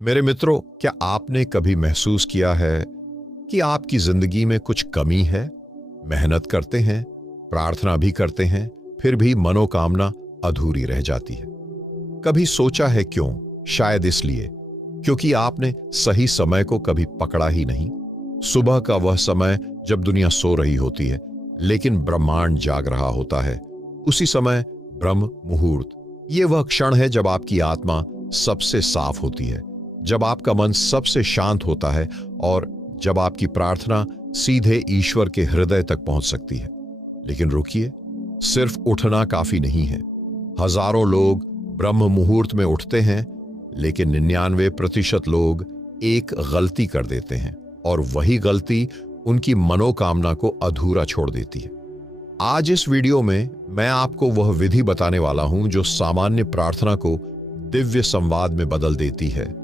मेरे मित्रों, क्या आपने कभी महसूस किया है कि आपकी जिंदगी में कुछ कमी है? मेहनत करते हैं, प्रार्थना भी करते हैं, फिर भी मनोकामना अधूरी रह जाती है। कभी सोचा है क्यों? शायद इसलिए क्योंकि आपने सही समय को कभी पकड़ा ही नहीं। सुबह का वह समय जब दुनिया सो रही होती है लेकिन ब्रह्मांड जाग रहा होता है। उसी समय ब्रह्म मुहूर्त, ये वह क्षण है जब आपकी आत्मा सबसे साफ होती है, जब आपका मन सबसे शांत होता है और जब आपकी प्रार्थना सीधे ईश्वर के हृदय तक पहुंच सकती है। लेकिन रुकिए, सिर्फ उठना काफी नहीं है। हजारों लोग ब्रह्म मुहूर्त में उठते हैं, लेकिन 99% लोग एक गलती कर देते हैं और वही गलती उनकी मनोकामना को अधूरा छोड़ देती है। आज इस वीडियो में मैं आपको वह विधि बताने वाला हूं जो सामान्य प्रार्थना को दिव्य संवाद में बदल देती है।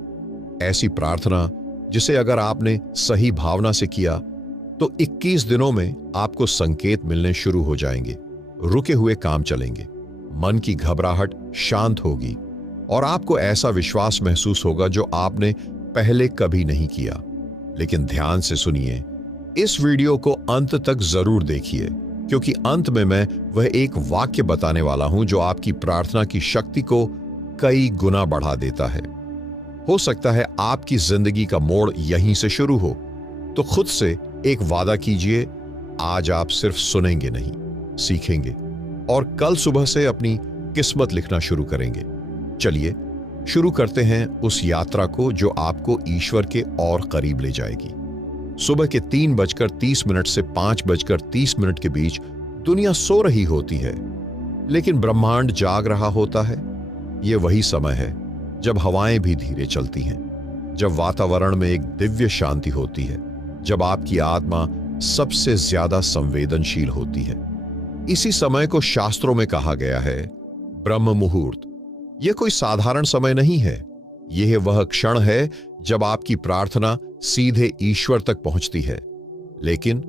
ऐसी प्रार्थना जिसे अगर आपने सही भावना से किया तो 21 दिनों में आपको संकेत मिलने शुरू हो जाएंगे। रुके हुए काम चलेंगे, मन की घबराहट शांत होगी और आपको ऐसा विश्वास महसूस होगा जो आपने पहले कभी नहीं किया। लेकिन ध्यान से सुनिए, इस वीडियो को अंत तक जरूर देखिए, क्योंकि अंत में मैं वह एक वाक्य बताने वाला हूं जो आपकी प्रार्थना की शक्ति को कई गुना बढ़ा देता है। हो सकता है आपकी जिंदगी का मोड़ यहीं से शुरू हो। तो खुद से एक वादा कीजिए, आज आप सिर्फ सुनेंगे नहीं, सीखेंगे और कल सुबह से अपनी किस्मत लिखना शुरू करेंगे। चलिए शुरू करते हैं उस यात्रा को जो आपको ईश्वर के और करीब ले जाएगी। सुबह के 3:30 से 5:30 के बीच दुनिया सो रही होती है, लेकिन ब्रह्मांड जाग रहा होता है। यह वही समय है जब हवाएं भी धीरे चलती हैं, जब वातावरण में एक दिव्य शांति होती है, जब आपकी आत्मा सबसे ज्यादा संवेदनशील होती है। इसी समय को शास्त्रों में कहा गया है ब्रह्म मुहूर्त। यह कोई साधारण समय नहीं है, यह वह क्षण है जब आपकी प्रार्थना सीधे ईश्वर तक पहुंचती है। लेकिन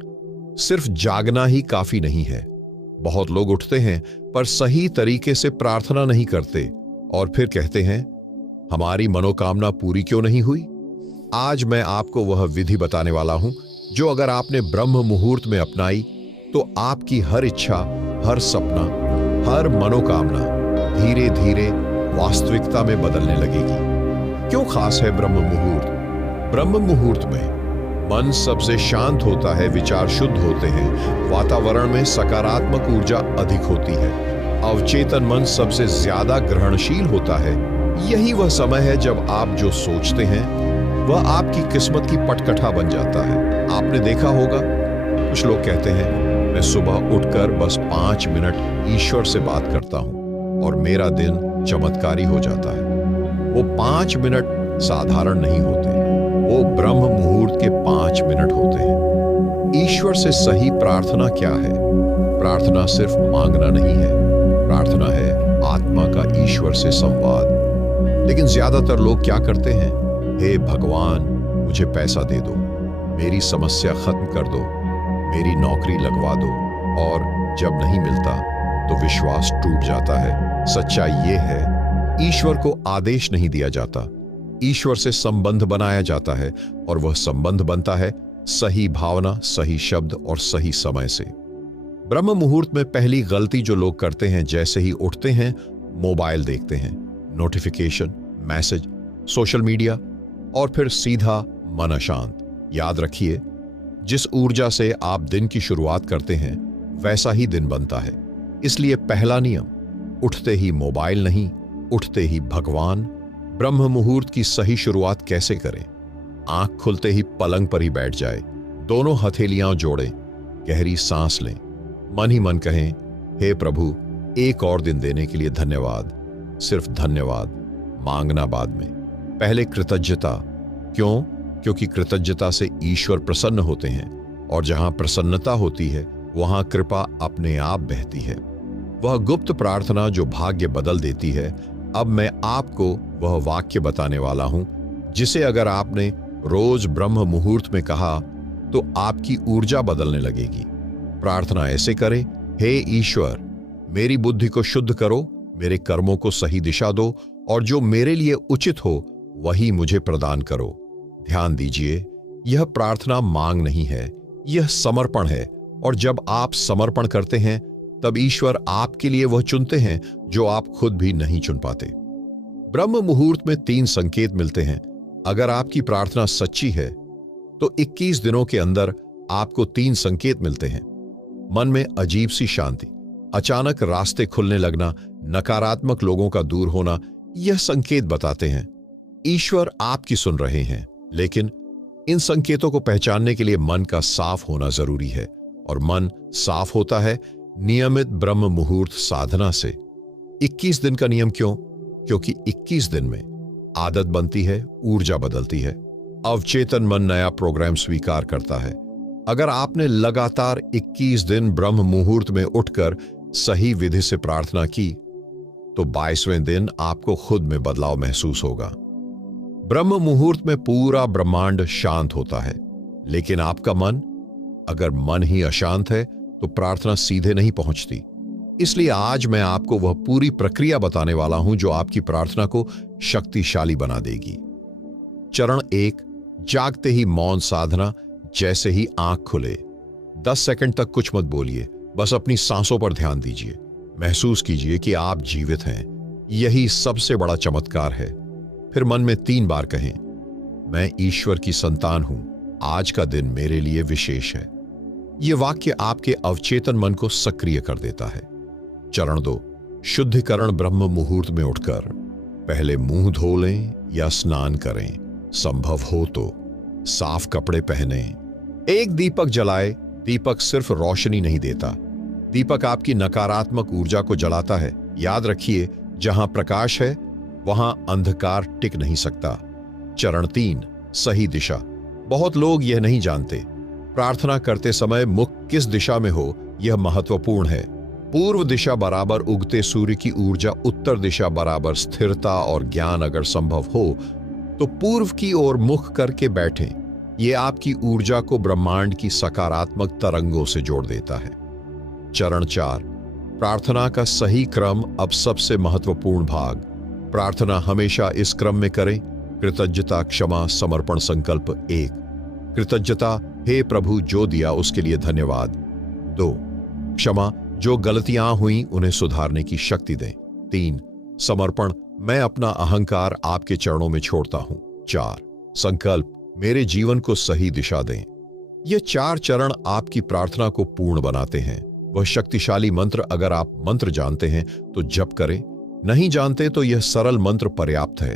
सिर्फ जागना ही काफी नहीं है। बहुत लोग उठते हैं पर सही तरीके से प्रार्थना नहीं करते और फिर कहते हैं, हमारी मनोकामना पूरी क्यों नहीं हुई? आज मैं आपको वह विधि बताने वाला हूं जो अगर आपने ब्रह्म मुहूर्त में अपनाई तो आपकी हर इच्छा, हर सपना, हर मनोकामना धीरे धीरे वास्तविकता में बदलने लगेगी। क्यों खास है ब्रह्म मुहूर्त? ब्रह्म मुहूर्त में मन सबसे शांत होता है, विचार शुद्ध होते हैं, वातावरण में सकारात्मक ऊर्जा अधिक होती है, अवचेतन मन सबसे ज्यादा ग्रहणशील होता है। यही वह समय है जब आप जो सोचते हैं वह आपकी किस्मत की पटकथा बन जाता है। आपने देखा होगा, कुछ लोग कहते हैं, मैं सुबह उठकर बस 5 मिनट ईश्वर से बात करता हूं और मेरा दिन चमत्कारी हो जाता है। वो 5 मिनट साधारण नहीं होते, वो ब्रह्म मुहूर्त के 5 मिनट होते हैं। ईश्वर से सही प्रार्थना क्या है? प्रार्थना सिर्फ मांगना नहीं है, प्रार्थना है आत्मा का ईश्वर से संवाद। लेकिन ज्यादातर लोग क्या करते हैं? हे भगवान, मुझे पैसा दे दो, मेरी समस्या खत्म कर दो, मेरी नौकरी लगवा दो। और जब नहीं मिलता तो विश्वास टूट जाता है। सच्चाई ये है, ईश्वर को आदेश नहीं दिया जाता, ईश्वर से संबंध बनाया जाता है और वह संबंध बनता है सही भावना, सही शब्द और सही समय से। ब्रह्म मुहूर्त में पहली गलती जो लोग करते हैं, जैसे ही उठते हैं मोबाइल देखते हैं, नोटिफिकेशन, मैसेज, सोशल मीडिया और फिर सीधा मन अशांत। याद रखिए, जिस ऊर्जा से आप दिन की शुरुआत करते हैं वैसा ही दिन बनता है। इसलिए पहला नियम, उठते ही मोबाइल नहीं, उठते ही भगवान। ब्रह्म मुहूर्त की सही शुरुआत कैसे करें? आंख खुलते ही पलंग पर ही बैठ जाए, दोनों हथेलियां जोड़ें, गहरी सांस लें, मन ही मन कहें, हे प्रभु, एक और दिन देने के लिए धन्यवाद। सिर्फ धन्यवाद, मांगना बाद में। पहले कृतज्ञता। क्यों? क्योंकि कृतज्ञता से ईश्वर प्रसन्न होते हैं और जहां प्रसन्नता होती है वहां कृपा अपने आप बहती है। वह गुप्त प्रार्थना जो भाग्य बदल देती है। अब मैं आपको वह वाक्य बताने वाला हूं जिसे अगर आपने रोज ब्रह्म मुहूर्त में कहा तो आपकी ऊर्जा बदलने लगेगी। प्रार्थना ऐसे करें, हे ईश्वर, मेरी बुद्धि को शुद्ध करो, मेरे कर्मों को सही दिशा दो और जो मेरे लिए उचित हो वही मुझे प्रदान करो। ध्यान दीजिए, यह प्रार्थना मांग नहीं है, यह समर्पण है। और जब आप समर्पण करते हैं तब ईश्वर आपके लिए वह चुनते हैं जो आप खुद भी नहीं चुन पाते। ब्रह्म मुहूर्त में 3 संकेत मिलते हैं। अगर आपकी प्रार्थना सच्ची है तो 21 दिनों के अंदर आपको 3 संकेत मिलते हैं। मन में अजीब सी शांति, अचानक रास्ते खुलने लगना, नकारात्मक लोगों का दूर होना, यह संकेत बताते हैं ईश्वर आपकी सुन रहे हैं। लेकिन इन संकेतों को पहचानने के लिए मन का साफ होना जरूरी है, और मन साफ होता है नियमित ब्रह्म मुहूर्त साधना से। 21 दिन का नियम क्यों? क्योंकि 21 दिन में आदत बनती है, ऊर्जा बदलती है, अवचेतन मन नया प्रोग्राम स्वीकार करता है। अगर आपने लगातार 21 दिन ब्रह्म मुहूर्त में उठकर सही विधि से प्रार्थना की तो 22वें दिन आपको खुद में बदलाव महसूस होगा। ब्रह्म मुहूर्त में पूरा ब्रह्मांड शांत होता है, लेकिन आपका मन, अगर मन ही अशांत है तो प्रार्थना सीधे नहीं पहुंचती। इसलिए आज मैं आपको वह पूरी प्रक्रिया बताने वाला हूं जो आपकी प्रार्थना को शक्तिशाली बना देगी। चरण 1, जागते ही मौन साधना। जैसे ही आंख खुले 10 सेकंड तक कुछ मत बोलिए, बस अपनी सांसों पर ध्यान दीजिए। महसूस कीजिए कि आप जीवित हैं, यही सबसे बड़ा चमत्कार है। फिर मन में 3 बार कहें, मैं ईश्वर की संतान हूं, आज का दिन मेरे लिए विशेष है। यह वाक्य आपके अवचेतन मन को सक्रिय कर देता है। चरण 2, शुद्धिकरण। ब्रह्म मुहूर्त में उठकर पहले मुंह धो लें या स्नान करें, संभव हो तो साफ कपड़े पहने। एक दीपक जलाए। दीपक सिर्फ रोशनी नहीं देता, दीपक आपकी नकारात्मक ऊर्जा को जलाता है। याद रखिए, जहां प्रकाश है वहां अंधकार टिक नहीं सकता। चरण 3, सही दिशा। बहुत लोग यह नहीं जानते, प्रार्थना करते समय मुख किस दिशा में हो यह महत्वपूर्ण है। पूर्व दिशा बराबर उगते सूर्य की ऊर्जा, उत्तर दिशा बराबर स्थिरता और ज्ञान। अगर संभव हो तो पूर्व की ओर मुख करके बैठें। यह आपकी ऊर्जा को ब्रह्मांड की सकारात्मक तरंगों से जोड़ देता है। चरण 4, प्रार्थना का सही क्रम। अब सबसे महत्वपूर्ण भाग। प्रार्थना हमेशा इस क्रम में करें। कृतज्ञता, क्षमा, समर्पण, संकल्प। 1, कृतज्ञता, हे प्रभु जो दिया उसके लिए धन्यवाद। 2, क्षमा, जो गलतियां हुई उन्हें सुधारने की शक्ति दें। 3, समर्पण, मैं अपना अहंकार आपके चरणों में छोड़ता हूं। 4, संकल्प, मेरे जीवन को सही दिशा दें। ये 4 चरण आपकी प्रार्थना को पूर्ण बनाते हैं। वह शक्तिशाली मंत्र, अगर आप मंत्र जानते हैं तो जप करें, नहीं जानते तो यह सरल मंत्र पर्याप्त है।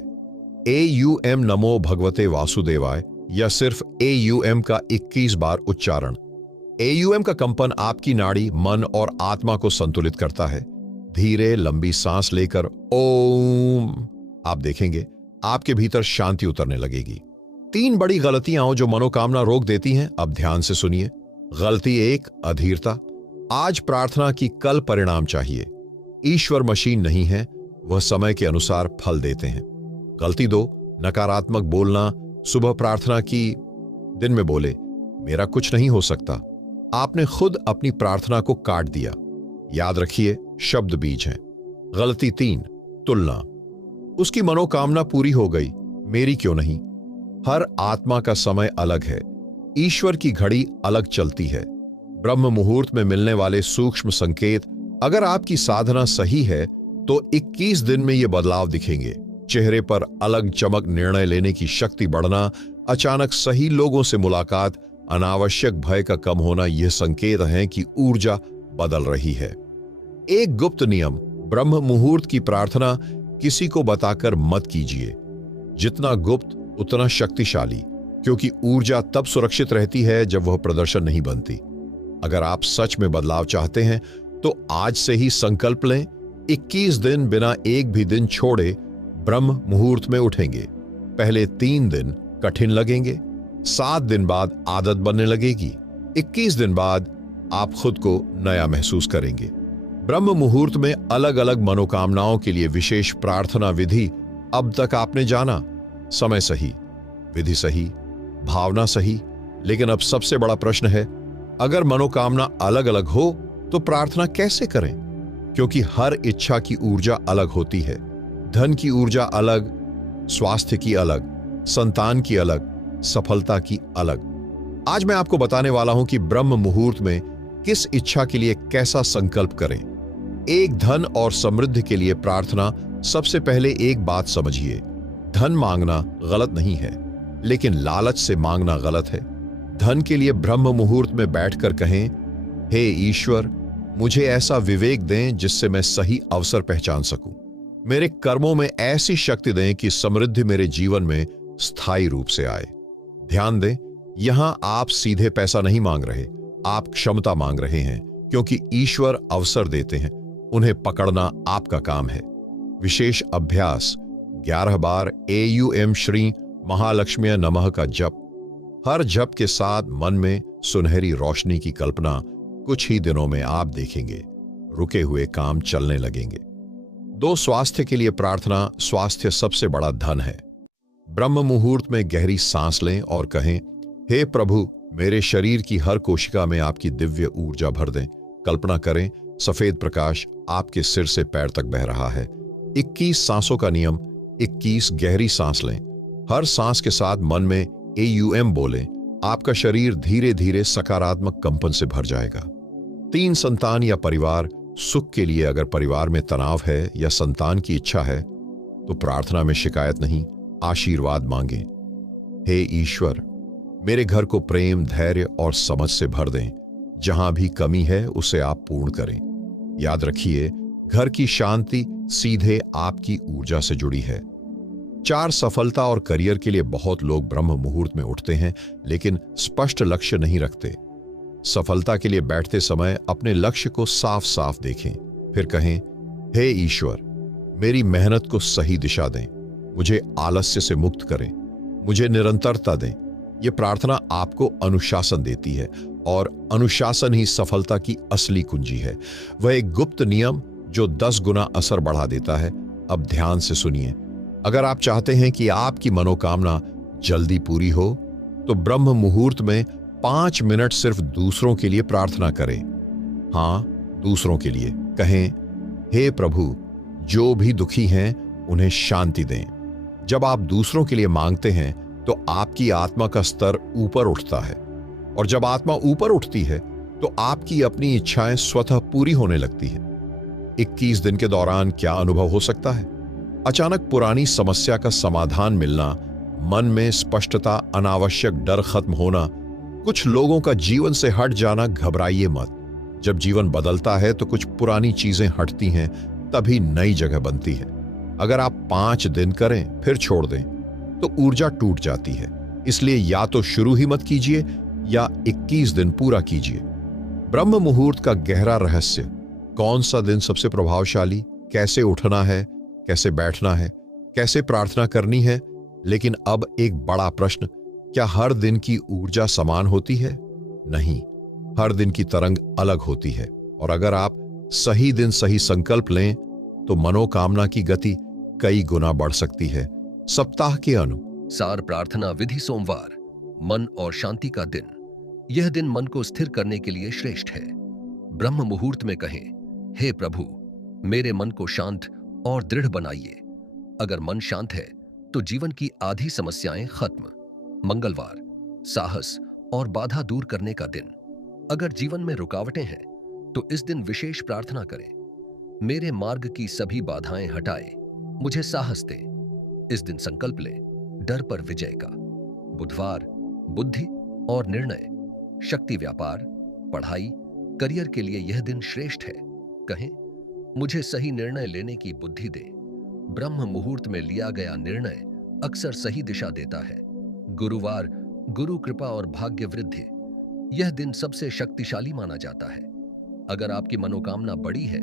AUM नमो भगवते वासुदेवाय, या सिर्फ AUM का 21 बार उच्चारण। AUM का कंपन आपकी नाड़ी, मन और आत्मा को संतुलित करता है। धीरे लंबी सांस लेकर ओम, आप देखेंगे आपके भीतर शांति उतरने लगेगी। 3 बड़ी गलतियां जो मनोकामना रोक देती हैं, अब ध्यान से सुनिए। गलती 1, अधीरता। आज प्रार्थना की कल परिणाम चाहिए। ईश्वर मशीन नहीं है, वह समय के अनुसार फल देते हैं। गलती 2, नकारात्मक बोलना। सुबह प्रार्थना की, दिन में बोले मेरा कुछ नहीं हो सकता। आपने खुद अपनी प्रार्थना को काट दिया। याद रखिए, शब्द बीज हैं। गलती 3, तुलना। उसकी मनोकामना पूरी हो गई, मेरी क्यों नहीं। हर आत्मा का समय अलग है, ईश्वर की घड़ी अलग चलती है। ब्रह्म मुहूर्त में मिलने वाले सूक्ष्म संकेत, अगर आपकी साधना सही है तो 21 दिन में ये बदलाव दिखेंगे। चेहरे पर अलग चमक, निर्णय लेने की शक्ति बढ़ना, अचानक सही लोगों से मुलाकात, अनावश्यक भय का कम होना, यह संकेत हैं कि ऊर्जा बदल रही है। एक गुप्त नियम, ब्रह्म मुहूर्त की प्रार्थना किसी को बताकर मत कीजिए। जितना गुप्त उतना शक्तिशाली, क्योंकि ऊर्जा तब सुरक्षित रहती है जब वह प्रदर्शन नहीं बनती। अगर आप सच में बदलाव चाहते हैं तो आज से ही संकल्प लें, 21 दिन बिना एक भी दिन छोड़े ब्रह्म मुहूर्त में उठेंगे। पहले 3 दिन कठिन लगेंगे, 7 दिन बाद आदत बनने लगेगी, 21 दिन बाद आप खुद को नया महसूस करेंगे। ब्रह्म मुहूर्त में अलग अलग मनोकामनाओं के लिए विशेष प्रार्थना विधि अब तक आपने जाना। समय सही, विधि सही, भावना सही, लेकिन अब सबसे बड़ा प्रश्न है, अगर मनोकामना अलग अलग हो तो प्रार्थना कैसे करें? क्योंकि हर इच्छा की ऊर्जा अलग होती है। धन की ऊर्जा अलग, स्वास्थ्य की अलग, संतान की अलग, सफलता की अलग। आज मैं आपको बताने वाला हूं कि ब्रह्म मुहूर्त में किस इच्छा के लिए कैसा संकल्प करें। एक धन और समृद्धि के लिए प्रार्थना। सबसे पहले एक बात समझिए, धन मांगना गलत नहीं है, लेकिन लालच से मांगना गलत है। धन के लिए ब्रह्म मुहूर्त में बैठकर कहें, हे ईश्वर, मुझे ऐसा विवेक दें जिससे मैं सही अवसर पहचान सकूं। मेरे कर्मों में ऐसी शक्ति दें कि समृद्धि मेरे जीवन में स्थायी रूप से आए। ध्यान दें, यहां आप सीधे पैसा नहीं मांग रहे, आप क्षमता मांग रहे हैं, क्योंकि ईश्वर अवसर देते हैं, उन्हें पकड़ना आपका काम है। विशेष अभ्यास, 11 बार AUM श्री महालक्ष्मी नमः का जप। हर जप के साथ मन में सुनहरी रोशनी की कल्पना। कुछ ही दिनों में आप देखेंगे रुके हुए काम चलने लगेंगे। 2, स्वास्थ्य के लिए प्रार्थना। स्वास्थ्य सबसे बड़ा धन है। ब्रह्म मुहूर्त में गहरी सांस लें और कहें, हे प्रभु, मेरे शरीर की हर कोशिका में आपकी दिव्य ऊर्जा भर दें। कल्पना करें, सफेद प्रकाश आपके सिर से पैर तक बह रहा है। 21 सांसों का नियम। 21 गहरी सांस लें। हर सांस के साथ मन में AUM बोलें। आपका शरीर धीरे धीरे सकारात्मक कंपन से भर जाएगा। 3, संतान या परिवार। सुख के लिए अगर परिवार में तनाव है या संतान की इच्छा है तो प्रार्थना में शिकायत नहीं, आशीर्वाद मांगें। हे ईश्वर, मेरे घर को प्रेम, धैर्य और समझ से भर दें। जहां भी कमी है उसे आप पूर्ण करें। याद रखिए, घर की शांति सीधे आपकी ऊर्जा से जुड़ी है। 4, सफलता और करियर के लिए बहुत लोग ब्रह्म मुहूर्त में उठते हैं लेकिन स्पष्ट लक्ष्य नहीं रखते। सफलता के लिए बैठते समय अपने लक्ष्य को साफ साफ देखें, फिर कहें, हे ईश्वर, मेरी मेहनत को सही दिशा दें, मुझे आलस्य से मुक्त करें, मुझे निरंतरता दें। यह प्रार्थना आपको अनुशासन देती है और अनुशासन ही सफलता की असली कुंजी है। वह एक गुप्त नियम जो 10 गुना असर बढ़ा देता है। अब ध्यान से सुनिए। अगर आप चाहते हैं कि आपकी मनोकामना जल्दी पूरी हो तो ब्रह्म मुहूर्त में 5 मिनट सिर्फ दूसरों के लिए प्रार्थना करें। हां, दूसरों के लिए कहें, हे प्रभु, जो भी दुखी हैं उन्हें शांति दें। जब आप दूसरों के लिए मांगते हैं तो आपकी आत्मा का स्तर ऊपर उठता है, और जब आत्मा ऊपर उठती है तो आपकी अपनी इच्छाएं स्वतः पूरी होने लगती हैं। 21 दिन के दौरान क्या अनुभव हो सकता है? अचानक पुरानी समस्या का समाधान मिलना, मन में स्पष्टता, अनावश्यक डर खत्म होना, कुछ लोगों का जीवन से हट जाना। घबराइए मत। जब जीवन बदलता है तो कुछ पुरानी चीजें हटती हैं, तभी नई जगह बनती है। अगर आप 5 दिन करें फिर छोड़ दें तो ऊर्जा टूट जाती है। इसलिए या तो शुरू ही मत कीजिए या 21 दिन पूरा कीजिए। ब्रह्म मुहूर्त का गहरा रहस्य। कौन सा दिन सबसे प्रभावशाली, कैसे उठना है, कैसे बैठना है, कैसे प्रार्थना करनी है। लेकिन अब एक बड़ा प्रश्न, क्या हर दिन की ऊर्जा समान होती है? नहीं, हर दिन की तरंग अलग होती है। और अगर आप सही दिन सही संकल्प लें तो मनोकामना की गति कई गुना बढ़ सकती है। सप्ताह के सार प्रार्थना विधि। सोमवार, मन और शांति का दिन। यह दिन मन को स्थिर करने के लिए श्रेष्ठ है। ब्रह्म मुहूर्त में कहें, हे प्रभु, मेरे मन को शांत और दृढ़ बनाइए। अगर मन शांत है तो जीवन की आधी समस्याएं खत्म। मंगलवार, साहस और बाधा दूर करने का दिन। अगर जीवन में रुकावटें हैं तो इस दिन विशेष प्रार्थना करें, मेरे मार्ग की सभी बाधाएं हटाए, मुझे साहस दे। इस दिन संकल्प लें, डर पर विजय का। बुधवार, बुद्धि और निर्णय। शक्ति, व्यापार, पढ़ाई, करियर के लिए यह दिन श्रेष्ठ है। कहें, मुझे सही निर्णय लेने की बुद्धि दे। ब्रह्म मुहूर्त में लिया गया निर्णय अक्सर सही दिशा देता है। गुरुवार, गुरु कृपा और भाग्य वृद्धि। यह दिन सबसे शक्तिशाली माना जाता है। अगर आपकी मनोकामना बड़ी है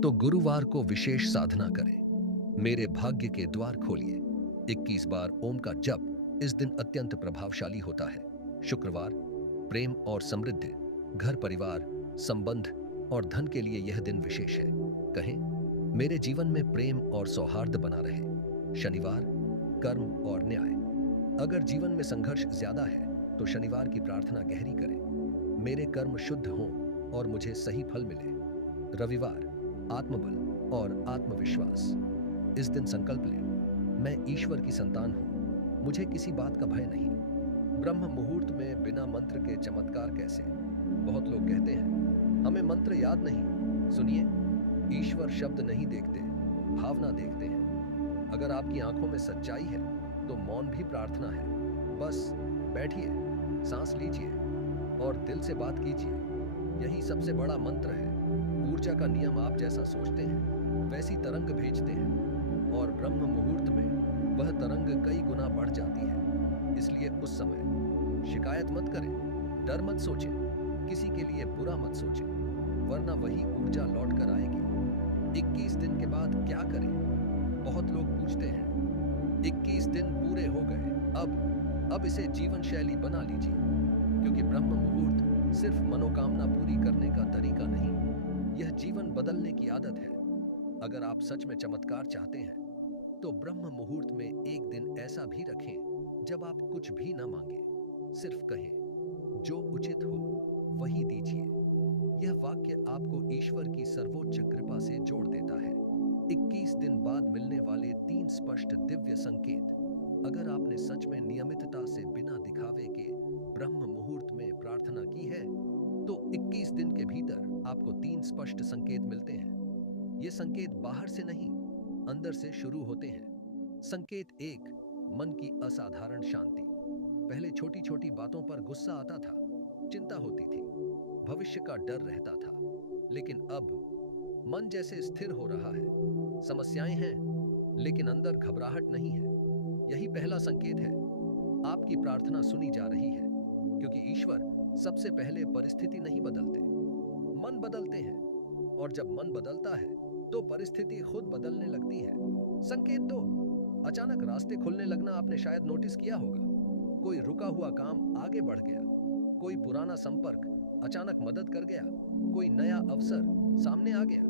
तो गुरुवार को विशेष साधना करें। मेरे भाग्य के द्वार खोलिए। 21 बार ओम का जप इस दिन अत्यंत प्रभावशाली होता है। शुक्रवार, प्रेम और समृद्धि, घर, परिवार, संबंध और धन के लिए यह दिन विशेष है। कहें, मेरे जीवन में प्रेम और सौहार्द बना रहे। शनिवार, कर्म और न्याय। अगर जीवन में संघर्ष ज्यादा है तो शनिवार की प्रार्थना गहरी करें, मेरे कर्म शुद्ध हों और मुझे सही फल मिले। रविवार, आत्मबल और आत्मविश्वास। इस दिन संकल्प लें, मैं ईश्वर की संतान हूं, मुझे किसी बात का भय नहीं। ब्रह्म मुहूर्त में बिना मंत्र के चमत्कार कैसे? बहुत लोग कहते हैं हमें मंत्र याद नहीं। सुनिए, ईश्वर शब्द नहीं देखते, भावना देखते हैं। अगर आपकी आंखों में सच्चाई है तो मौन भी प्रार्थना है। बस बैठिए, सांस लीजिए और दिल से बात कीजिए। यही सबसे बड़ा मंत्र है। ऊर्जा का नियम, आप जैसा सोचते हैं वैसी तरंग भेजते हैं, और ब्रह्म मुहूर्त में वह तरंग कई गुना बढ़ जाती है। इसलिए उस समय शिकायत मत करें, डर मत सोचें, किसी के लिए बुरा मत सोचें, वरना वही ऊर्जा लौट कर आएगी। 21 दिन के बाद क्या करें? बहुत लोग पूछते हैं। 21 दिन पूरे हो गए, अब इसे जीवन शैली बना लीजिए, क्योंकि ब्रह्म मुहूर्त सिर्फ मनोकामना पूरी करने का तरीका नहीं, यह जीवन बदलने की आदत है। अगर आप सच में चमत्कार चाहते हैं तो ब्रह्म मुहूर्त में एक दिन ऐसा भी रखें जब आप कुछ भी न मांगे, सिर्फ कहें जो उचित हो वही दीजिए। यह वाक्य आपको ईश्वर की सर्वोच्च कृपा से जोड़ देता है। 21 दिन बाद मिलने वाले 3 स्पष्ट दिव्य संकेत। अगर आपने सच में नियमितता से बिना दिखावे के ब्रह्म मुहूर्त में प्रार्थना की है तो 21 दिन के भीतर आपको 3 स्पष्ट संकेत मिलते हैं। ये संकेत बाहर से नहीं, अंदर से शुरू होते हैं। संकेत 1, मन की असाधारण शांति। पहले छोटी छोटी बातों पर गुस्सा आता था, चिंता होती थी, भविष्य का डर रहता था, लेकिन अब मन जैसे स्थिर हो रहा है। समस्याएं हैं लेकिन अंदर घबराहट नहीं है। यही पहला संकेत है, आपकी प्रार्थना सुनी जा रही है, क्योंकि ईश्वर सबसे पहले परिस्थिति नहीं बदलते, मन बदलते हैं, और जब मन बदलता है तो परिस्थिति खुद बदलने लगती है। संकेत 2, अचानक रास्ते खुलने लगना। आपने शायद नोटिस किया होगा, कोई रुका हुआ काम आगे बढ़ गया, कोई पुराना संपर्क अचानक मदद कर गया, कोई नया अवसर सामने आ गया।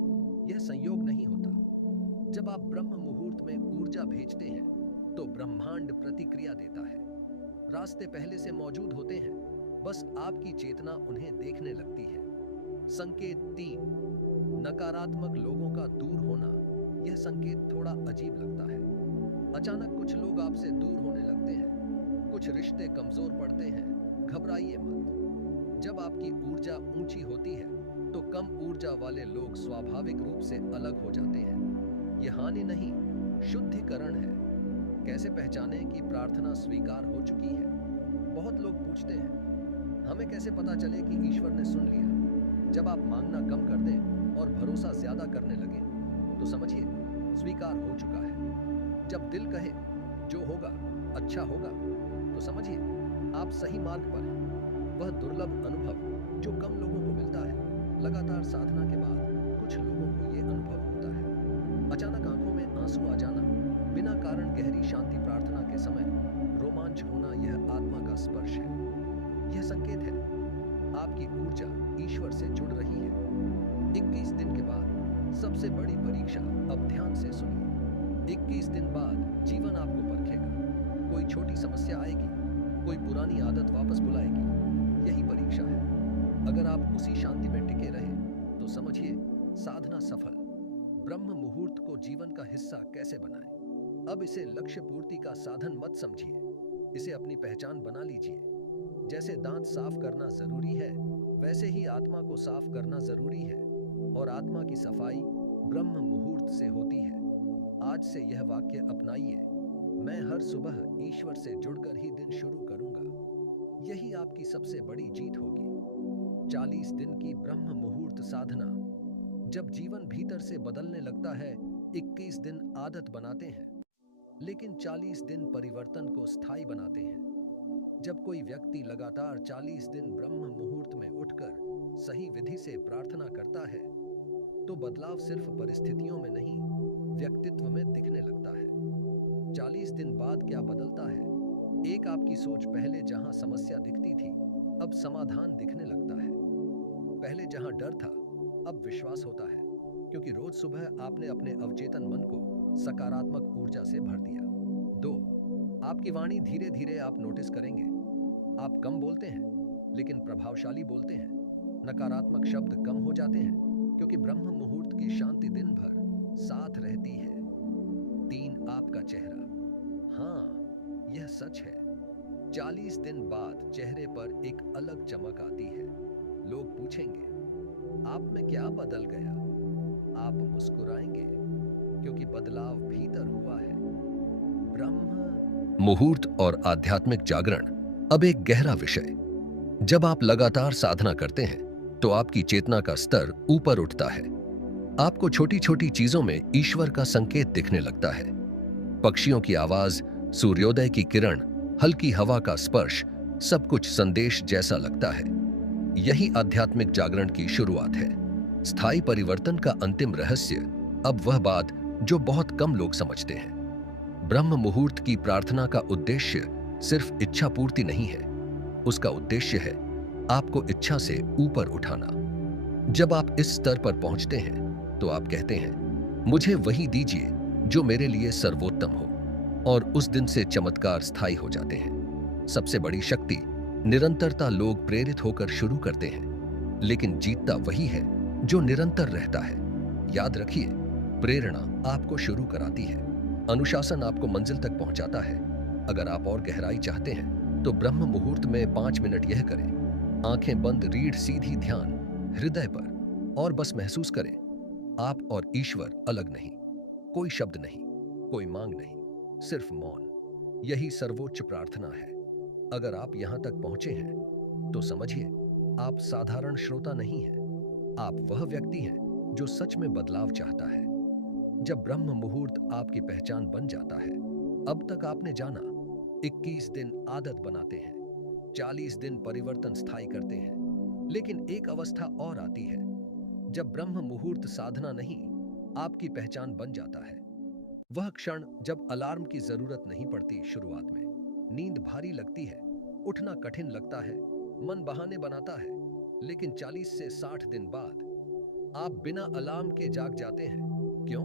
यह संयोग नहीं होता। जब आप ब्रह्म मुहूर्त में ऊर्जा भेजते हैं तो ब्रह्मांड प्रतिक्रिया देता है। रास्ते पहले से मौजूद होते हैं, बस आपकी चेतना उन्हें देखने लगती है। संकेत 3, नकारात्मक लोगों का दूर होना। यह संकेत थोड़ा अजीब लगता है। अचानक कुछ लोग आपसे दूर होने लगते हैं, कुछ रिश्ते कमजोर पड़ते हैं। घबराइए मत। जब आपकी ऊर्जा ऊंची होती है तो कम ऊर्जा वाले लोग स्वाभाविक रूप से अलग हो जाते हैं। यह हानि नहीं, शुद्धिकरण है। कैसे पहचानें कि प्रार्थना स्वीकार हो चुकी है? बहुत लोग पूछते हैं, हमें कैसे पता चले कि ईश्वर ने सुन लिया? जब आप मांगना कम कर दें और भरोसा ज्यादा करने लगे तो समझिए स्वीकार हो चुका है। जब दिल कहे जो होगा अच्छा होगा तो समझिए आप सही मार्ग पर हैं। वह दुर्लभ अनुभव जो कम लोगों को मिलता है, लगातार साधना के बाद कुछ लोगों को यह अनुभव होता है। अचानक आंखों में आंसू आ जाना, बिना कारण गहरी शांति प्रार्थना के समय रोमांच होना, यह आत्मा का स्पर्श है। यह संकेत है आपकी ऊर्जा ईश्वर से जुड़ रही है। 21 दिन के बाद सबसे बड़ी परीक्षा, अब ध्यान से सुनिए। 21 दिन बाद जीवन आपको परखेगा। कोई छोटी समस्या आएगी, कोई पुरानी आदत वापस बुलाएगी। यही परीक्षा है। अगर आप उसी शांति में टिके रहे तो समझिए साधना सफल। ब्रह्म मुहूर्त को जीवन का हिस्सा कैसे बनाएं? अब इसे लक्ष्य पूर्ति का साधन मत समझिए, इसे अपनी पहचान बना लीजिए। जैसे दांत साफ करना जरूरी है, वैसे ही आत्मा को साफ करना जरूरी है, और आत्मा की सफाई ब्रह्म मुहूर्त से होती है। आज से यह वाक्य अपनाइए, मैं हर सुबह ईश्वर से जुड़कर ही दिन शुरू करूंगा। यही आपकी सबसे बड़ी जीत होगी। 40 दिन की ब्रह्म मुहूर्त साधना। जब जीवन भीतर से बदलने लगता है, 21 दिन आदत बनाते हैं, लेकिन 40 दिन परिवर्तन को स्थायी बनाते हैं। जब कोई व्यक्ति लगातार 40 दिन ब्रह्म मुहूर्त में उठकर सही विधि से प्रार्थना करता है तो बदलाव सिर्फ परिस्थितियों में नहीं, व्यक्तित्व में दिखने लगता है। 40 दिन बाद क्या बदलता है? एक, आपकी सोच। पहले जहां समस्या दिखती थी, अब समाधान दिखने लगता है। पहले जहां डर था, अब विश्वास होता है, क्योंकि रोज सुबह आपने अपने अवचेतन मन को सकारात्मक ऊर्जा से भर दिया। 2, आपकी वाणी धीरे धीरे आप नोटिस करेंगे, आप कम बोलते हैं लेकिन प्रभावशाली बोलते हैं। नकारात्मक शब्द कम हो जाते हैं, क्योंकि ब्रह्म मुहूर्त की शांति दिन भर साथ रहती है। 3 आपका चेहरा। हाँ, यह सच है। 40 दिन बाद चेहरे पर एक अलग चमक आती है। लोग पूछेंगे, आप में क्या बदल गया? आप मुस्कुराएंगे, क्योंकि बदलाव भीतर हुआ है। ब्रह्म मुहूर्त और आध्यात्मिक जागरण अब एक गहरा विषय। जब आप लगातार साधना करते हैं तो आपकी चेतना का स्तर ऊपर उठता है। आपको छोटी छोटी चीजों में ईश्वर का संकेत दिखने लगता है। पक्षियों की आवाज, सूर्योदय की किरण, हल्की हवा का स्पर्श, सब कुछ संदेश जैसा लगता है। यही आध्यात्मिक जागरण की शुरुआत है। स्थायी परिवर्तन का अंतिम रहस्य अब वह बात जो बहुत कम लोग समझते हैं। ब्रह्म मुहूर्त की प्रार्थना का उद्देश्य सिर्फ इच्छा पूर्ति नहीं है। उसका उद्देश्य है आपको इच्छा से ऊपर उठाना। जब आप इस स्तर पर पहुंचते हैं तो आप कहते हैं, मुझे वही दीजिए जो मेरे लिए सर्वोत्तम हो, और उस दिन से चमत्कार स्थायी हो जाते हैं। सबसे बड़ी शक्ति निरंतरता। लोग प्रेरित होकर शुरू करते हैं, लेकिन जीतता वही है जो निरंतर रहता है। याद रखिए, प्रेरणा आपको शुरू कराती है, अनुशासन आपको मंजिल तक पहुंचाता है। अगर आप और गहराई चाहते हैं तो ब्रह्म मुहूर्त में 5 मिनट यह करें। आंखें बंद, रीढ़ सीधी, ध्यान हृदय पर, और बस महसूस करें, आप और ईश्वर अलग नहीं। कोई शब्द नहीं, कोई मांग नहीं, सिर्फ मौन। यही सर्वोच्च प्रार्थना है। अगर आप यहां तक पहुंचे हैं तो समझिए, आप साधारण श्रोता नहीं हैं। आप वह व्यक्ति हैं जो सच में बदलाव चाहता है। जब ब्रह्म मुहूर्त आपकी पहचान बन जाता है, अब तक आपने जाना, 21 दिन आदत बनाते हैं, 40 दिन परिवर्तन स्थायी करते हैं, लेकिन एक अवस्था और आती है जब ब्रह्म मुहूर्त साधना नहीं, आपकी पहचान बन जाता है। वह क्षण जब अलार्म की जरूरत नहीं पड़ती। शुरुआत में नींद भारी लगती है, उठना कठिन लगता है, मन बहाने बनाता है, लेकिन 40 से 60 दिन बाद आप बिना अलार्म के जाग जाते हैं। क्यों?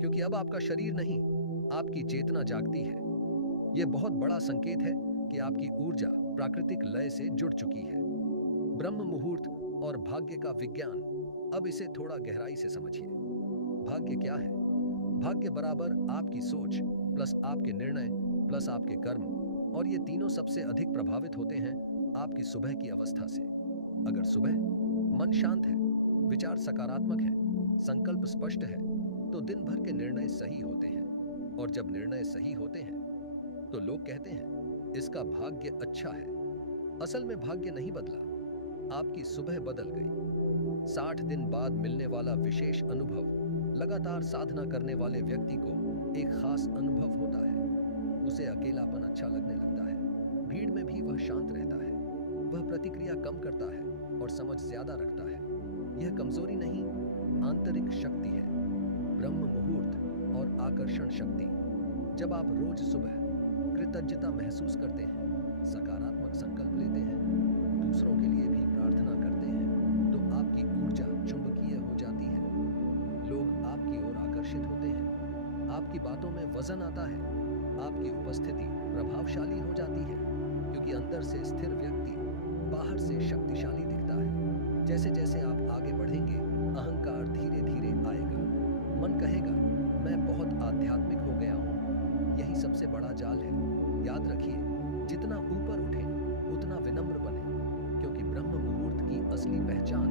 क्योंकि अब आपका शरीर नहीं, आपकी चेतना जागती है। यह बहुत बड़ा संकेत है कि आपकी ऊर्जा प्राकृतिक लय से जुड़ चुकी है। ब्रह्म मुहूर्त और भाग्य का विज्ञान। अब इसे थोड़ा गहराई से समझिए। भाग्य क्या है? भाग्य बराबर आपकी सोच प्लस आपके निर्णय प्लस आपके कर्म, और ये तीनों सबसे अधिक प्रभावित होते हैं आपकी सुबह की अवस्था से। अगर सुबह मन शांत है, विचार सकारात्मक है, संकल्प स्पष्ट है, तो दिन भर के निर्णय सही होते हैं। और जब निर्णय सही होते हैं तो लोग कहते हैं, इसका भाग्य अच्छा है। असल में भाग्य नहीं बदला, आपकी सुबह बदल गई। 60 दिन बाद मिलने वाला विशेष अनुभव लगातार साधना करने वाले व्यक्ति को एक खास अनुभव होता है। उसे अकेलापन अच्छा लगने लगता है, भीड़ में भी वह शांत रहता है, वह प्रतिक्रिया कम करता है और समझ ज्यादा रखता है। यह कमजोरी नहीं, आंतरिक शक्ति है। ब्रह्म मुहूर्त और आकर्षण शक्ति। जब आप रोज सुबह कृतज्ञता महसूस करते हैं, सकारात्मक संकल्प लेते हैं, दूसरों के लिए भी प्रार्थना करते हैं, तो आपकी ऊर्जा चुंबकीय हो जाती है। लोग आपकी ओर आकर्षित होते हैं, आपकी बातों में वजन आता है, आपकी उपस्थिति प्रभावशाली हो जाती है, क्योंकि अंदर से स्थिर व्यक्ति बाहर से शक्तिशाली दिखता है। जैसे जैसे आप आगे बढ़ेंगे, अहंकार धीरे धीरे आएगा। मन कहेगा, मैं बहुत आध्यात्मिक हो गया हूँ। यही सबसे बड़ा जाल है। याद रखिए, जितना ऊपर उठे उतना विनम्र बने, क्योंकि ब्रह्म मुहूर्त की असली पहचान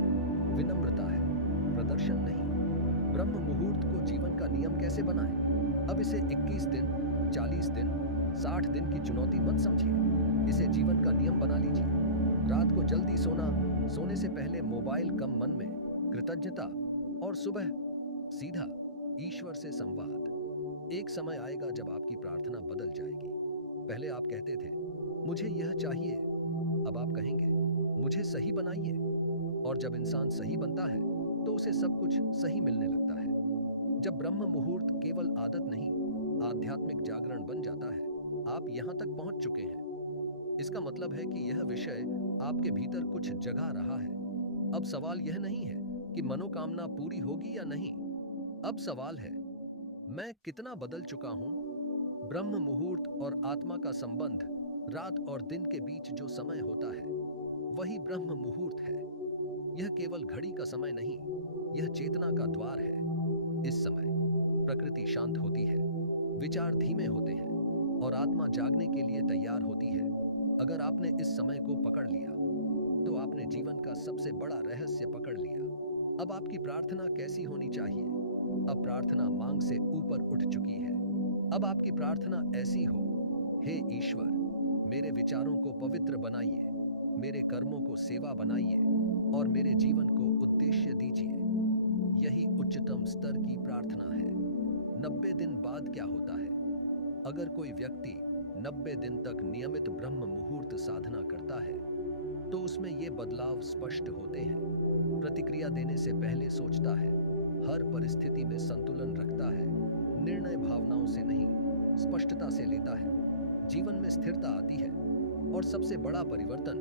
विनम्रता है, प्रदर्शन नहीं। ब्रह्म मुहूर्त को जीवन का नियम कैसे बनाएं? अब इसे 21 दिन, 40 दिन, 60 दिन की चुनौती मत समझिए, इसे जीवन का नियम बना लीजिए। रात को जल्दी सोना, सोने से पहले मोबाइल कम, मन में कृतज्ञता, और सुबह सीधा ईश्वर से संवाद। एक समय आएगा जब आपकी प्रार्थना बदल जाएगी। पहले आप कहते थे, मुझे यह चाहिए, अब आप कहेंगे, मुझे सही बनाइए। और जब इंसान सही बनता है तो उसे सब कुछ सही मिलने लगता है। जब ब्रह्म मुहूर्त केवल आदत नहीं, आध्यात्मिक जागरण बन जाता है, आप यहां तक पहुंच चुके हैं। इसका मतलब है कि यह विषय आपके भीतर कुछ जगा रहा है। अब सवाल यह नहीं है कि मनोकामना पूरी होगी या नहीं। अब सवाल है, मैं कितना बदल चुका हूं? ब्रह्म मुहूर्त और आत्मा का संबंध, रात और दिन के बीच जो समय होता है, वही ब्रह्म मुहूर्त है। यह केवल घड़ी का समय नहीं, यह चेतना का द्वार है। इस समय प्रकृति शांत होती है, विचार धीमे होते हैं और आत्मा जागने के लिए तैयार होती है। अगर आपने इस समय को पकड़ लिया तो आपने जीवन का सबसे बड़ा रहस्य पकड़ लिया। अब आपकी प्रार्थना कैसी होनी चाहिए? अब प्रार्थना मांग से ऊपर उठ चुकी है। अब आपकी प्रार्थना ऐसी हो, हे ईश्वर, मेरे विचारों को पवित्र बनाइए, मेरे कर्मों को सेवा बनाइए और मेरे जीवन को उद्देश्य दीजिए। यही उच्चतम स्तर की प्रार्थना है। 90 दिन बाद क्या होता है? अगर कोई व्यक्ति 90 दिन तक नियमित ब्रह्म मुहूर्त साधना करता है तो उसमें ये बदलाव स्पष्ट होते हैं। प्रतिक्रिया देने से पहले सोचता है, हर परिस्थिति में संतुलन रखता है, निर्णय भावनाओं से नहीं स्पष्टता से लेता है, जीवन में स्थिरता आती है और सबसे बड़ा परिवर्तन,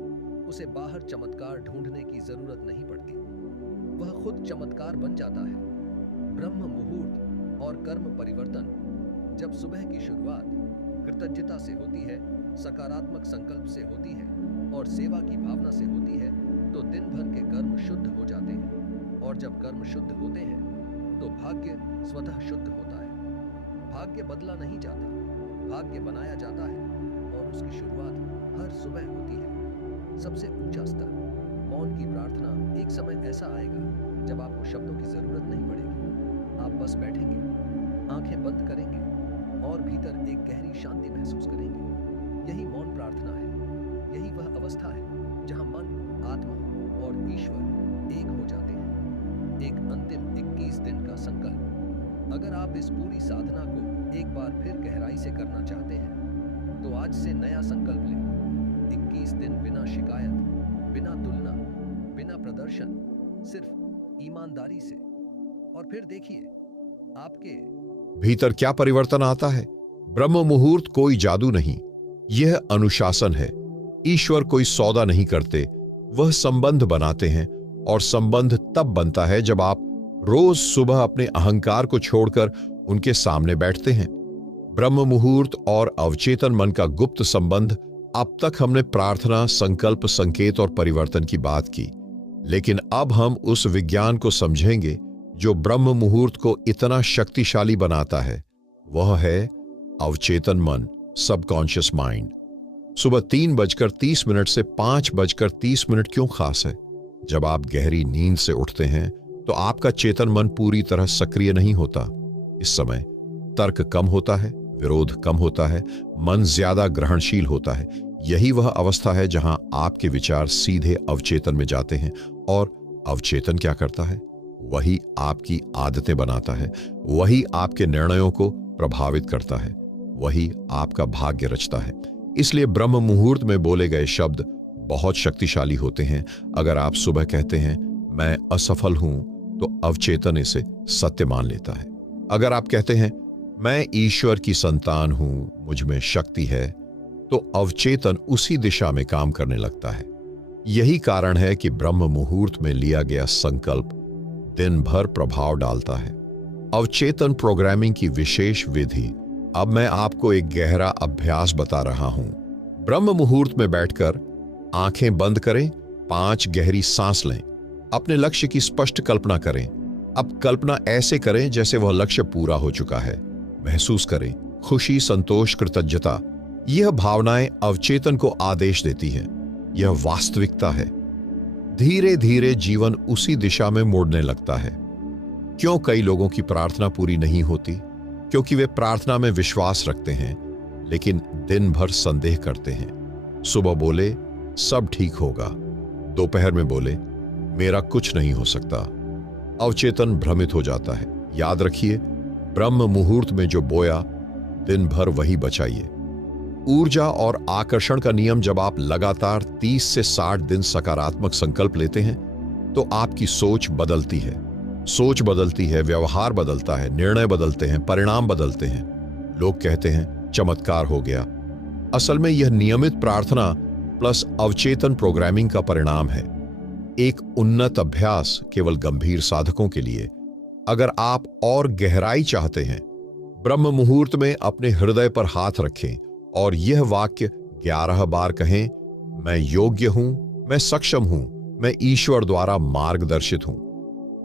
उसे बाहर चमत्कार ढूंढने की जरूरत नहीं पड़ती, वह खुद चमत्कार बन जाता है। ब्रह्म मुहूर्त और कर्म परिवर्तन। जब सुबह की शुरुआत कृतज्ञता से होती है, सकारात्मक संकल्प से होती है और सेवा की भावना से होती है तो दिन भर के कर्म शुद्ध हो जाते हैं। और जब कर्म शुद्ध होते हैं तो भाग्य स्वतः शुद्ध होता है। भाग्य बदला नहीं जाता, भाग्य बनाया जाता है और उसकी शुरुआत हर सुबह होती है। सबसे ऊंचा स्तर, मौन की प्रार्थना। एक समय ऐसा आएगा जब आपको शब्दों की जरूरत नहीं पड़ेगी। आप बस बैठेंगे, आंखें बंद करेंगे और भीतर एक गहरी शांति महसूस करेंगे। यही मौन प्रार्थना है। यही वह अवस्था है जहां मन, आत्मा और ईश्वर एक हो जाते हैं। एक अंतिम 21 दिन का संकल्प। अगर आप इस पूरी साधना को एक बार फिर गहराई से करना चाहते हैं तो आज से नया संकल्प लें। 21 दिन बिना शिकायत, बिना तुलना, बिना प्रदर्शन, सिर्फ ईमानदारी से। और फिर देखिए आपके भीतर क्या परिवर्तन आता है। ब्रह्म मुहूर्त कोई जादू नहीं, यह अनुशासन है। ईश्वर कोई सौदा नहीं करते, वह संबंध बनाते हैं और संबंध तब बनता है जब आप रोज सुबह अपने अहंकार को छोड़कर उनके सामने बैठते हैं। ब्रह्म मुहूर्त और अवचेतन मन का गुप्त संबंध। अब तक हमने प्रार्थना, संकल्प, संकेत और परिवर्तन की बात की, लेकिन अब हम उस विज्ञान को समझेंगे जो ब्रह्म मुहूर्त को इतना शक्तिशाली बनाता है। वह है अवचेतन मन, सबकॉन्शियस माइंड। सुबह 3:30 से 5:30 क्यों खास है? जब आप गहरी नींद से उठते हैं तो आपका चेतन मन पूरी तरह सक्रिय नहीं होता। इस समय तर्क कम होता है, विरोध कम होता है, मन ज्यादा ग्रहणशील होता है। यही वह अवस्था है जहां आपके विचार सीधे अवचेतन में जाते हैं। और अवचेतन क्या करता है? वही आपकी आदतें बनाता है, वही आपके निर्णयों को प्रभावित करता है, वही आपका भाग्य रचता है। इसलिए ब्रह्म मुहूर्त में बोले गए शब्द बहुत शक्तिशाली होते हैं। अगर आप सुबह कहते हैं मैं असफल हूं तो अवचेतन इसे सत्य मान लेता है। अगर आप कहते हैं मैं ईश्वर की संतान हूं, मुझ में शक्ति है, तो अवचेतन उसी दिशा में काम करने लगता है। यही कारण है कि ब्रह्म मुहूर्त में लिया गया संकल्प दिन भर प्रभाव डालता है। अवचेतन प्रोग्रामिंग की विशेष विधि। अब मैं आपको एक गहरा अभ्यास बता रहा हूं। ब्रह्म मुहूर्त में बैठकर आंखें बंद करें, 5 गहरी सांस लें, अपने लक्ष्य की स्पष्ट कल्पना करें। अब कल्पना ऐसे करें जैसे वह लक्ष्य पूरा हो चुका है। महसूस करें खुशी, संतोष, कृतज्ञता। यह भावनाएं अवचेतन को आदेश देती हैं। यह वास्तविकता है। धीरे धीरे जीवन उसी दिशा में मोड़ने लगता है। क्यों कई लोगों की प्रार्थना पूरी नहीं होती? क्योंकि वे प्रार्थना में विश्वास रखते हैं लेकिन दिन भर संदेह करते हैं। सुबह बोले सब ठीक होगा, दोपहर में बोले मेरा कुछ नहीं हो सकता। अवचेतन भ्रमित हो जाता है। याद रखिए, ब्रह्म मुहूर्त में जो बोया दिन भर वही बचाइए। ऊर्जा और आकर्षण का नियम। जब आप लगातार 30 से 60 दिन सकारात्मक संकल्प लेते हैं तो आपकी सोच बदलती है। सोच बदलती है, व्यवहार बदलता है, निर्णय बदलते हैं, परिणाम बदलते हैं। लोग कहते हैं चमत्कार हो गया। असल में यह नियमित प्रार्थना प्लस अवचेतन प्रोग्रामिंग का परिणाम है। एक उन्नत अभ्यास केवल गंभीर साधकों के लिए। अगर आप और गहराई चाहते हैं, ब्रह्म मुहूर्त में अपने हृदय पर हाथ रखें और यह वाक्य 11 बार कहें, मैं योग्य हूं, मैं सक्षम हूं, मैं ईश्वर द्वारा मार्गदर्शित हूं।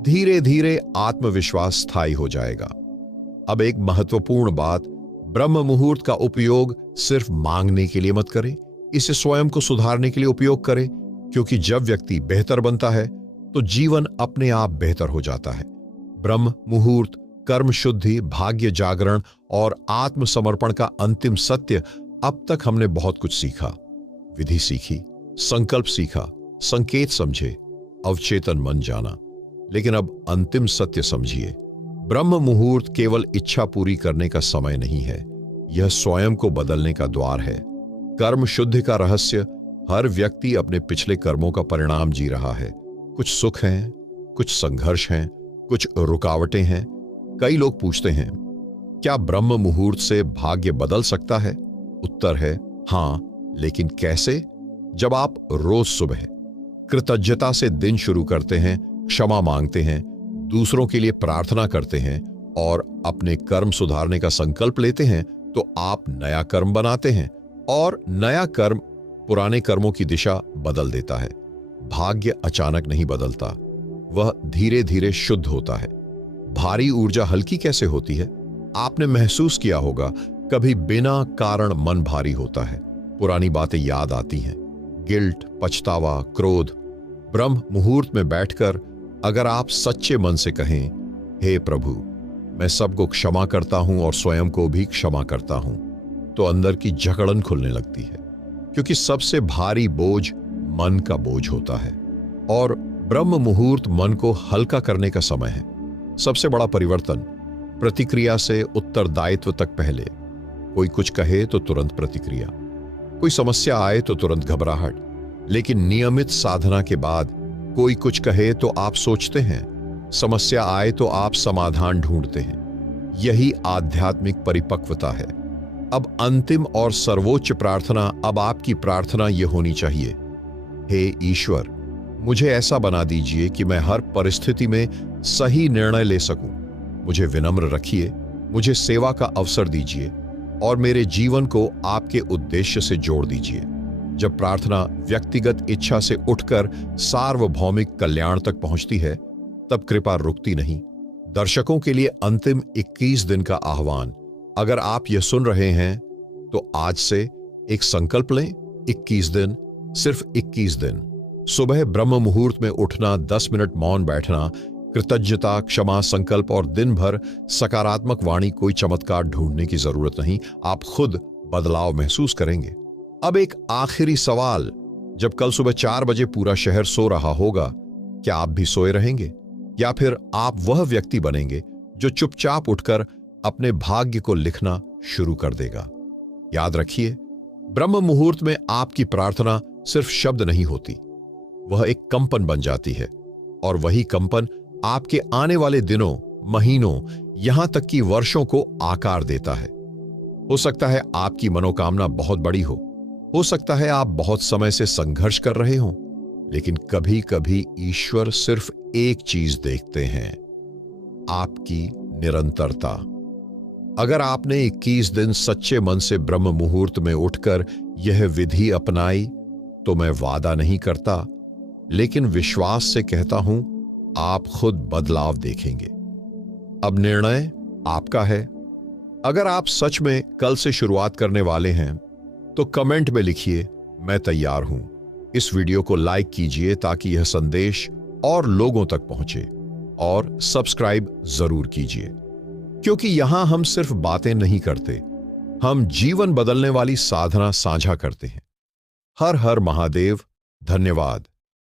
धीरे धीरे आत्मविश्वास स्थायी हो जाएगा। अब एक महत्वपूर्ण बात, ब्रह्म मुहूर्त का उपयोग सिर्फ मांगने के लिए मत करें, इसे स्वयं को सुधारने के लिए उपयोग करें, क्योंकि जब व्यक्ति बेहतर बनता है तो जीवन अपने आप बेहतर हो जाता है। ब्रह्म मुहूर्त, कर्म शुद्धि, भाग्य जागरण और आत्मसमर्पण का अंतिम सत्य। अब तक हमने बहुत कुछ सीखा, विधि सीखी, संकल्प सीखा, संकेत समझे, अवचेतन मन जाना। लेकिन अब अंतिम सत्य समझिए, ब्रह्म मुहूर्त केवल इच्छा पूरी करने का समय नहीं है, यह स्वयं को बदलने का द्वार है। कर्म शुद्धि का रहस्य, हर व्यक्ति अपने पिछले कर्मों का परिणाम जी रहा है। कुछ सुख हैं, कुछ संघर्ष हैं, कुछ रुकावटें हैं। कई लोग पूछते हैं, क्या ब्रह्म मुहूर्त से भाग्य बदल सकता है? उत्तर है हां, लेकिन कैसे? जब आप रोज सुबह कृतज्ञता से दिन शुरू करते हैं, क्षमा मांगते हैं, दूसरों के लिए प्रार्थना करते हैं और अपने कर्म सुधारने का संकल्प लेते हैं, तो आप नया कर्म बनाते हैं और नया कर्म पुराने कर्मों की दिशा बदल देता है। भाग्य अचानक नहीं बदलता, वह धीरे धीरे शुद्ध होता है। भारी ऊर्जा हल्की कैसे होती है? आपने महसूस किया होगा, कभी बिना कारण मन भारी होता है, पुरानी बातें याद आती हैं, गिल्ट, पछतावा, क्रोध। ब्रह्म मुहूर्त में बैठकर अगर आप सच्चे मन से कहें, हे प्रभु, मैं सबको क्षमा करता हूं और स्वयं को भी क्षमा करता हूं, तो अंदर की जकड़न खुलने लगती है, क्योंकि सबसे भारी बोझ मन का बोझ होता है और ब्रह्म मुहूर्त मन को हल्का करने का समय है। सबसे बड़ा परिवर्तन प्रतिक्रिया से उत्तरदायित्व तक। पहले कोई कुछ कहे तो तुरंत प्रतिक्रिया, कोई समस्या आए तो तुरंत घबराहट, लेकिन नियमित साधना के बाद कोई कुछ कहे तो आप सोचते हैं, समस्या आए तो आप समाधान ढूंढते हैं। यही आध्यात्मिक परिपक्वता है। अब अंतिम और सर्वोच्च प्रार्थना, अब आपकी प्रार्थना यह होनी चाहिए, हे ईश्वर, मुझे ऐसा बना दीजिए कि मैं हर परिस्थिति में सही निर्णय ले सकूं। मुझे विनम्र रखिए, मुझे सेवा का अवसर दीजिए और मेरे जीवन को आपके उद्देश्य से जोड़ दीजिए। जब प्रार्थना व्यक्तिगत इच्छा से उठकर सार्वभौमिक कल्याण तक पहुंचती है, तब कृपा रुकती नहीं। दर्शकों के लिए अंतिम 21 दिन का आह्वान। अगर आप यह सुन रहे हैं तो आज से एक संकल्प लें, 21 दिन, सिर्फ 21 दिन। सुबह ब्रह्म मुहूर्त में उठना, 10 मिनट मौन बैठना, कृतज्ञता, क्षमा, संकल्प और दिन भर सकारात्मक वाणी। कोई चमत्कार ढूंढने की जरूरत नहीं, आप खुद बदलाव महसूस करेंगे। अब एक आखिरी सवाल, जब कल सुबह 4 बजे पूरा शहर सो रहा होगा, क्या आप भी सोए रहेंगे या फिर आप वह व्यक्ति बनेंगे जो चुपचाप उठकर अपने भाग्य को लिखना शुरू कर देगा? याद रखिए, ब्रह्म मुहूर्त में आपकी प्रार्थना सिर्फ शब्द नहीं होती, वह एक कंपन बन जाती है और वही कंपन आपके आने वाले दिनों, महीनों, यहां तक कि वर्षों को आकार देता है। हो सकता है आपकी मनोकामना बहुत बड़ी हो सकता है आप बहुत समय से संघर्ष कर रहे हो, लेकिन कभी कभी ईश्वर सिर्फ एक चीज देखते हैं, आपकी निरंतरता। अगर आपने 21 दिन सच्चे मन से ब्रह्म मुहूर्त में उठकर यह विधि अपनाई, तो मैं वादा नहीं करता, लेकिन विश्वास से कहता हूं, आप खुद बदलाव देखेंगे। अब निर्णय आपका है। अगर आप सच में कल से शुरुआत करने वाले हैं, तो कमेंट में लिखिए, मैं तैयार हूं। इस वीडियो को लाइक कीजिए ताकि यह संदेश और लोगों तक पहुंचे, और सब्सक्राइब जरूर कीजिए, क्योंकि यहां हम सिर्फ बातें नहीं करते, हम जीवन बदलने वाली साधना साझा करते हैं। हर हर महादेव। धन्यवाद।